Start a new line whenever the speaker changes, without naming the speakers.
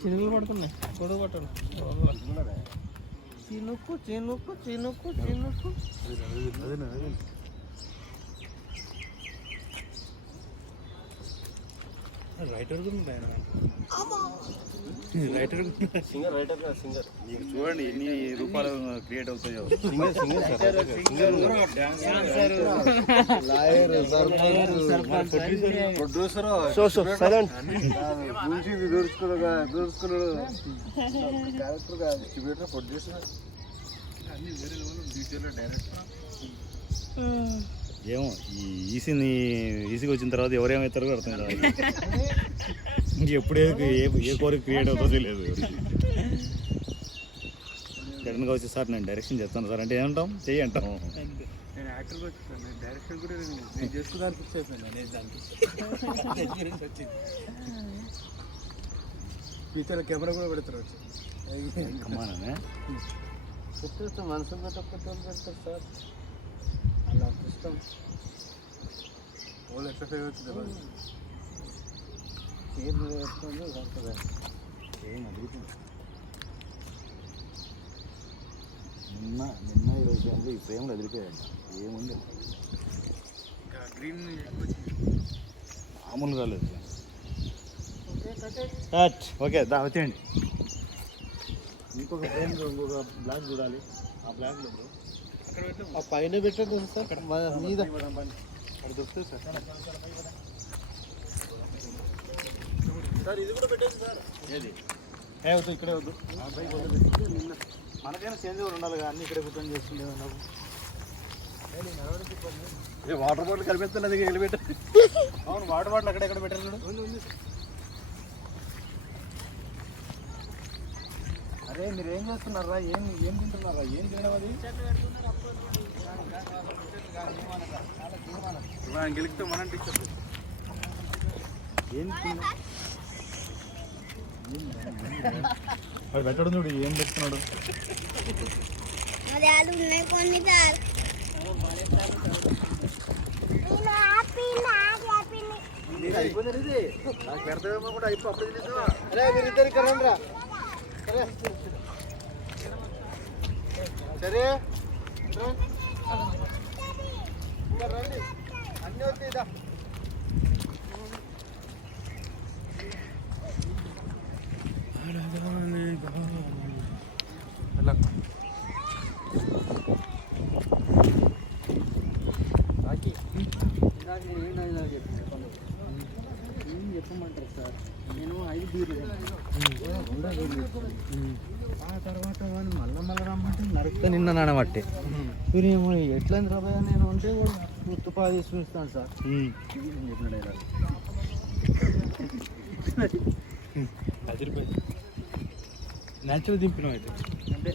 చినుకులు పడుతున్నాయి. గొడవ పట్టాను చినుకు చినుకు చినుకు చినుకు. రైటర్ గురించి ఆయన రైటర్
సింగర్ రైటర్ కదా సింగర్
మీకు చూడండి ఎన్ని రూపాయలు క్రియేట్ అవుతాయో.
Singer singer lawyer sarpanch producer
so so silent
గురించి దూరుచుకున్నాడు. దూరుచుకున్నాడు క్యారెక్టర్ డిస్ట్రిబ్యూటర్ ప్రొడ్యూసర్
ఏమో ఈ ఈసీని ఈసీకి వచ్చిన తర్వాత ఎవరేమవుతారో అర్థం కాదు. ఇంక ఎప్పుడు ఏ ఏ కోరిక క్రియేట్ అవుతుందో తెలియదు. సడన్గా వచ్చి సార్ నేను డైరెక్షన్ చేస్తాను సార్. అంటే ఏమంటాం? చెయ్యి అంటాం.
ఫ్యూచర్లో కెమెరా కూడా పెడతారు
మనసు పెడతారు సార్. అలా ఇష్టం
వాళ్ళు ఎక్సర్సైజ్ వచ్చింది
పేరు పెట్టుకుంటే సరిపోతుంది
ఏం అదురుతుంది నిన్న నిన్న ఈరోజు టైంలో ఈ ఫ్రేమ్లు అదిరిపోయాయంట ఏముంది?
ఇంకా గ్రీన్
మామూలుగా లేదు కట్. ఓకే దా వచ్చేయండి. ఇంకొక ఫ్రేమ్ ఇంకొక బ్లాక్ చూడాలి. ఆ బ్లాక్ లేదు
ఆ పైన పెట్టండి సార్ మీద.
అది దొరుకుతుంది సార్
సార్ ఇది కూడా సార్.
ఏది? ఏ వద్దు ఇక్కడే వద్దు. మనకైనా చేంజ్ కూడా ఉండాలి అన్ని ఇక్కడే కూర్చొని చేస్తుండే నాకు
వాటర్ బాటిల్ కలిపిస్తున్నది వెళ్ళి పెట్ట
అవును వాటర్ బాటిల్ అక్కడ ఎక్కడ పెట్టారు చూడు అరే మీరు ఏం చేస్తున్నారా? ఏం ఏం తింటున్నారా? ఏం తినడం అది?
గెలిపితే మనం టీచర్
ఏం అది పెట్టడం చూడు ఏం
అది నేను
అయిపోయింది నాకు పెడతామేమో కూడా అయిపో అప్పుడు అరే మీరిద్దరు ఇక్కడ రండి రా. సరే సరే రా. ఇక్కడ రండి అన్నీ వస్తాయి ఇదా రాకి ఇందాక నేను ఏం డైలాగ్ చెప్పాను ఏం చెప్పమంటారు సార్. నేను ఐదు బీర్లు ఆ తర్వాత వాడిని మళ్ళా మళ్ళా రమ్మంటే నరుకుతా నిన్న నానబట్టి మీరేమో ఎట్లా రాబోయా నేను అంటే గుర్తుపాది చూస్తాను సార్.
న్యాచురల్ దింపినాం అయితే
అంటే